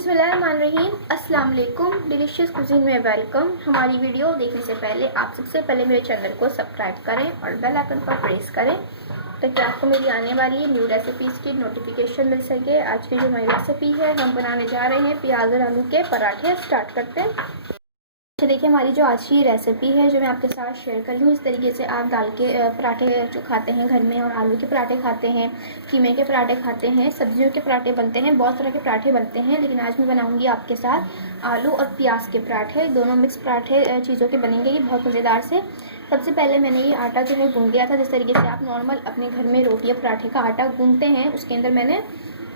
बिस्मिल्लाहिर्रहमानिर्रहीम। अस्सलाम वालेकुम। डिलीशियस कुजीन में वेलकम। हमारी वीडियो देखने से पहले आप सबसे पहले मेरे चैनल को सब्सक्राइब करें और बेल आइकन पर प्रेस करें ताकि आपको मेरी आने वाली न्यू रेसिपीज़ की नोटिफिकेशन मिल सके। आज की जो हमारी रेसिपी है, हम बनाने जा रहे हैं प्याज और आलू के पराठे। स्टार्ट करते हैं। तो देखिए, हमारी जो आज की रेसिपी है जो मैं आपके साथ शेयर कर रही हूँ, इस तरीके से आप दाल के पराठे जो खाते हैं घर में, और आलू के पराठे खाते हैं, कीमे के पराठे खाते हैं, सब्जियों के पराठे बनते हैं, बहुत तरह के पराठे बनते हैं। लेकिन आज मैं बनाऊंगी आपके साथ आलू और प्याज के पराठे। दोनों मिक्स पराठे चीज़ों के बनेंगे, ये बहुत मज़ेदार से। सबसे पहले मैंने ये आटा जो है गूँध लिया था, जिस तरीके से आप नॉर्मल अपने घर में रोटी या पराठे का आटा गूँधते हैं। उसके अंदर मैंने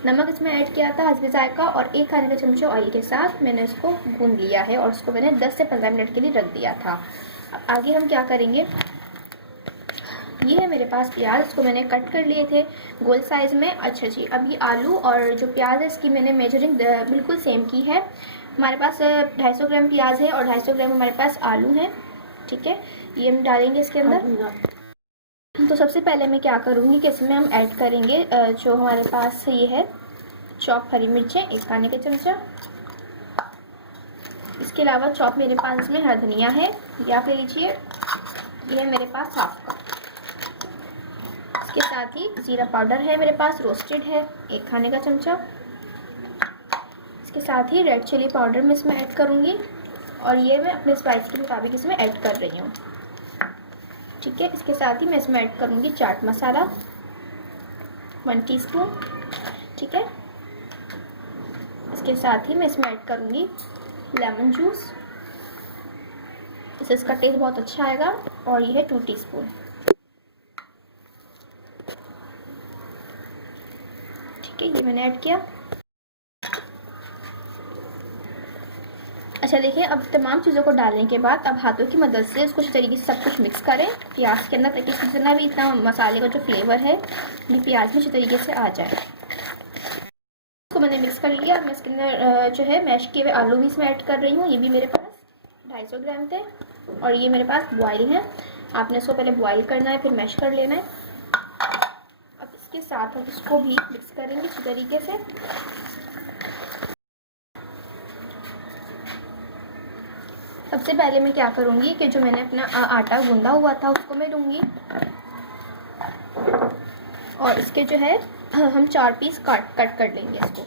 नमक इसमें ऐड किया था हस्बे जायका, और 1 खाने का चमचा ऑयल के साथ मैंने इसको गूंद लिया है और उसको मैंने 10 से 15 मिनट के लिए रख दिया था। अब आगे हम क्या करेंगे, ये है मेरे पास प्याज, इसको मैंने कट कर लिए थे गोल साइज़ में। अच्छा जी, अब ये आलू और जो प्याज है इसकी मैंने मेजरिंग बिल्कुल सेम की है। हमारे पास 250 ग्राम प्याज है और 250 ग्राम हमारे पास आलू हैं। ठीक है, ये हम डालेंगे इसके अंदर। तो सबसे पहले मैं क्या करूँगी कि इसमें हम ऐड करेंगे जो हमारे पास ये है चॉप हरी मिर्चें 1 खाने का चमचा। इसके अलावा चॉप मेरे पास इसमें हरा धनिया है, ये आप ले लीजिए, ये है मेरे पास हाफ कप। इसके साथ ही जीरा पाउडर है मेरे पास, रोस्टेड है 1 खाने का चमचा। इसके साथ ही रेड चिली पाउडर मैं इसमें ऐड करूँगी, और ये मैं अपने स्पाइस के मुताबिक इसमें ऐड कर रही हूँ। ठीक है, इसके साथ ही मैं इसमें ऐड करूँगी चाट मसाला 1 टीस्पून। ठीक है, इसके साथ ही मैं इसमें ऐड करूँगी लेमन जूस, इससे इसका टेस्ट बहुत अच्छा आएगा, और ये है 2 टीस्पून। ठीक है, ये मैंने ऐड किया। अच्छा देखिए, अब तमाम चीज़ों को डालने के बाद अब हाथों की मदद से इसको इस तरीके से सब कुछ मिक्स करें प्याज के अंदर, ताकि जितना भी इतना मसाले का जो फ्लेवर है ये प्याज में अच्छी तरीके से आ जाए। इसको मैंने मिक्स कर लिया। मैं इसके अंदर जो है मैश किए हुए आलू भी इसमें ऐड कर रही हूँ। ये भी मेरे पास 250 ग्राम थे, और ये मेरे पास बॉयल हैं। आपने इसको पहले बॉयल करना है, फिर मैश कर लेना है। अब इसके साथ हम इसको भी मिक्स करेंगे इसी तरीके से। सबसे पहले मैं क्या करूँगी कि जो मैंने अपना आटा गूंदा हुआ था उसको मैं लूँगी, और इसके जो है हम 4 पीस कट कर लेंगे इसको।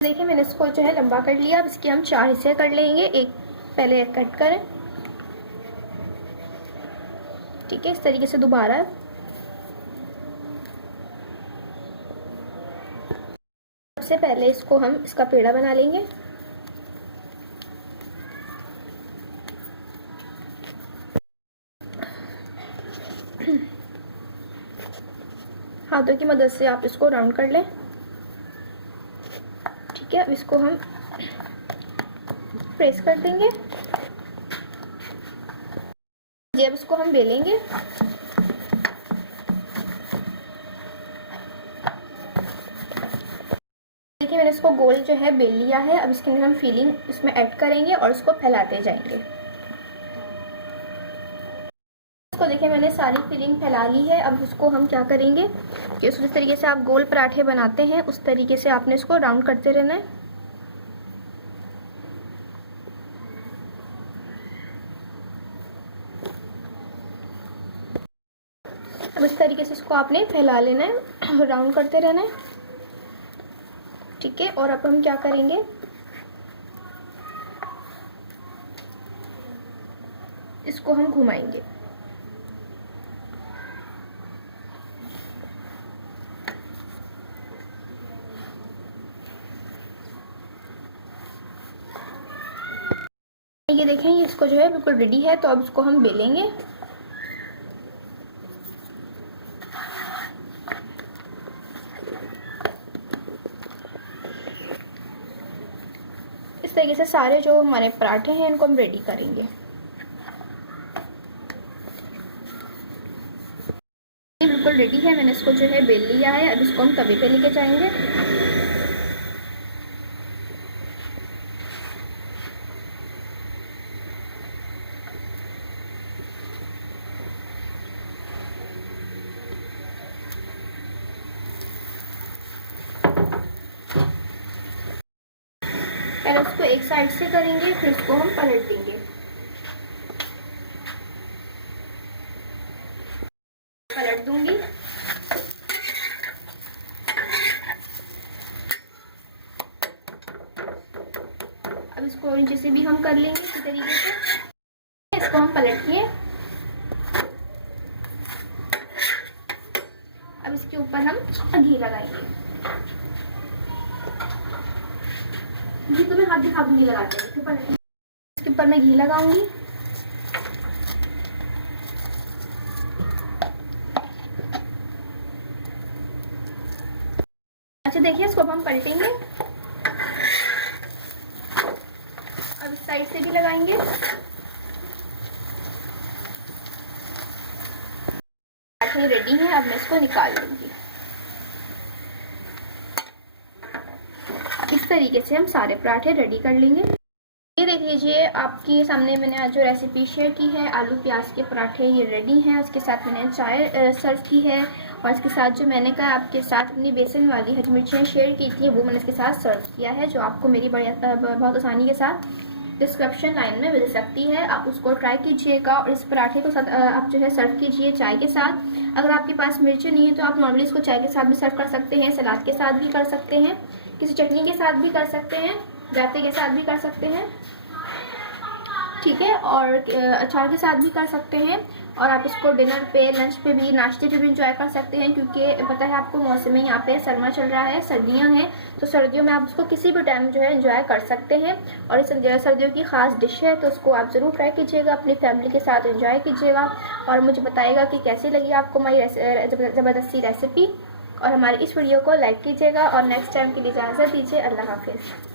देखिए, मैंने इसको जो है लंबा कर लिया। अब इसके हम 4 हिस्से कर लेंगे, एक पहले कट करें। ठीक है, इस तरीके से दोबारा। सबसे पहले इसको हम इसका पेड़ा बना लेंगे। हाथों की मदद से आप इसको राउंड कर लें। ठीक है, अब इसको हम प्रेस कर देंगे। अब इसको हम बेलेंगे। देखिए, मैंने इसको गोल जो है बेल लिया है। अब इसके अंदर हम फिलिंग इसमें ऐड करेंगे और इसको फैलाते जाएंगे। इसको देखिए, मैंने सारी फिलिंग फैला ली है। अब इसको हम क्या करेंगे कि जिस तरीके से आप गोल पराठे बनाते हैं उस तरीके से आपने इसको राउंड करते रहना है। अब इस तरीके से इसको आपने फैला लेना है, राउंड करते रहना है। ठीक है, और अब हम क्या करेंगे, इसको हम घुमाएंगे। ये देखें, ये इसको जो है बिल्कुल रेडी है। तो अब इसको हम बेलेंगे। इस तरीके से सारे जो हमारे पराठे हैं इनको हम रेडी करेंगे। बिल्कुल रेडी है, मैंने इसको जो है बेल लिया है। अब इसको हम तवे पे लेके जाएंगे। इसको एक साइड से करेंगे, फिर इसको हम पलट देंगे। पलट दूंगी। अब इसको नीचे से भी हम कर लेंगे इसी तरीके से। इसको हम पलट दिए। अब इसके ऊपर हम घी लगाएंगे। घी तो मैं हाथ दिखा दूंगी लगाते हैं। इसके ऊपर मैं घी लगाऊंगी। अच्छा देखिए, इसको अब हम पलटेंगे। अब इस साइड से भी लगाएंगे। पराठे रेडी है। अब मैं इसको निकाल लूंगी। इस तरीके से हम सारे पराठे रेडी कर लेंगे। ये देख लीजिए, आपके सामने मैंने आज जो रेसिपी शेयर की है, आलू प्याज के पराठे, ये रेडी हैं। उसके साथ मैंने चाय सर्व की है और इसके साथ जो मैंने कहा आपके साथ अपनी बेसन वाली हरी मिर्चें शेयर की थी, वो मैंने इसके साथ सर्व किया है, जो आपको मेरी बहुत आसानी के साथ डिस्क्रिप्शन लाइन में मिल सकती है। आप उसको ट्राई कीजिएगा और इस पराठे को साथ आप जो है सर्व कीजिए चाय के साथ। अगर आपके पास मिर्ची नहीं है तो आप नॉर्मली इसको चाय के साथ भी सर्व कर सकते हैं, सलाद के साथ भी कर सकते हैं, किसी चटनी के साथ भी कर सकते हैं, रायते के साथ भी कर सकते हैं, ठीक है, और अचार के साथ भी कर सकते हैं। और आप इसको डिनर पे, लंच पे भी, नाश्ते पे भी इंजॉय कर सकते हैं, क्योंकि पता है आपको मौसम में यहाँ पे सरमा चल रहा है, सर्दियाँ हैं, तो सर्दियों में आप उसको किसी भी टाइम जो है इंजॉय कर सकते हैं। और इस सर्दियों की ख़ास डिश है, तो उसको आप ज़रूर ट्राई कीजिएगा, अपनी फैमिली के साथ इंजॉय कीजिएगा और मुझे बताइएगा कि कैसी लगी आपको हमारी ज़बरदस्ती रेसिपी। और हमारी इस वीडियो को लाइक कीजिएगा और नेक्स्ट टाइम के लिए इजाज़त दीजिए। अल्लाह हाफिज़।